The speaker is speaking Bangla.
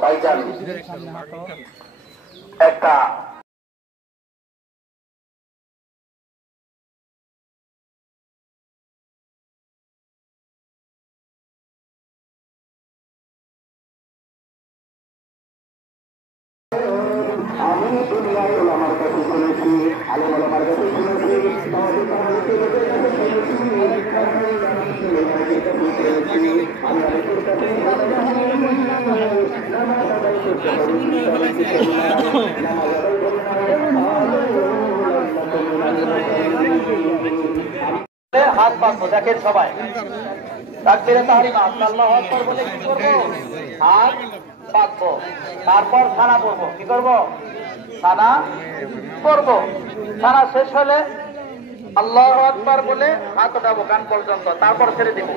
ভাইজান একটা আমি দুনিয়ায় ওলামার কাছে শুনেছি, আলেম ওলামার কাছে শুনেছি, আমি অনেকের কাছে হাত পাতবো। দেখেন সবাই তাকবীরে তাহরিমা আল্লাহু আকবার বলে কি করবো? হাত পাতবো, তারপর ছানা পড়বো। কি করবো? ছানা পড়বো। ছানা শেষ হলে আল্লাহু আকবার বলে হাত উঠাবো কান পর্যন্ত, তারপর ছেড়ে দিব।